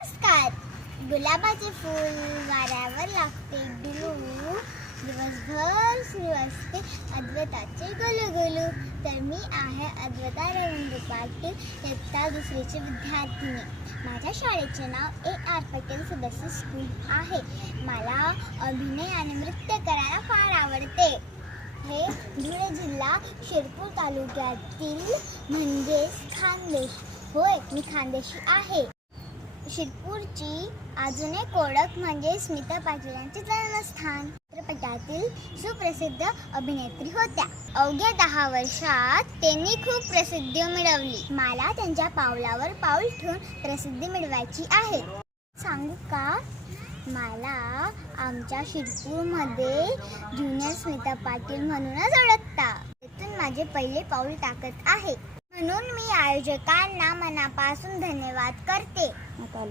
नमस्कार. गुलाबाचे फूल वाऱ्यावर लागते डुलू, दिवसभर सुरू असते अद्वैताचे गुलुगुलू. तर मी आहे अद्वैता रवींद्र पाटील, इयत्ता दुसरीची विद्यार्थिनी. माझ्या शाळेचे नाव AR पटेल सदस्य स्कूल आहे. मला अभिनय आणि नृत्य करायला फार आवडते. हे धुळे जिल्हा शिरपूर तालुक्यातील म्हणजेच खानदेश. होय, मी खानदेशी आहे. शिरपूरची अजून एक ओळख म्हणजे स्मिता पाटील यांचे जन्मस्थान. चित्रपटातील सुप्रसिद्ध अभिनेत्री होत्या. अवघ्या 10 वर्षात त्यांनी खूप प्रसिद्धी मिळवली. मला त्यांच्या पावलावर पाऊल ठेवून प्रसिद्धी मिळवायची आहे. सांगू का? मला आमच्या शिरपूरमध्ये ज्युनियर स्मिता पाटील म्हणूनच ओळखतात. तिथून माझे पहिले पाऊल टाकत आहे. म्हणून मी आयोजकांना मनापासून धन्यवाद करते.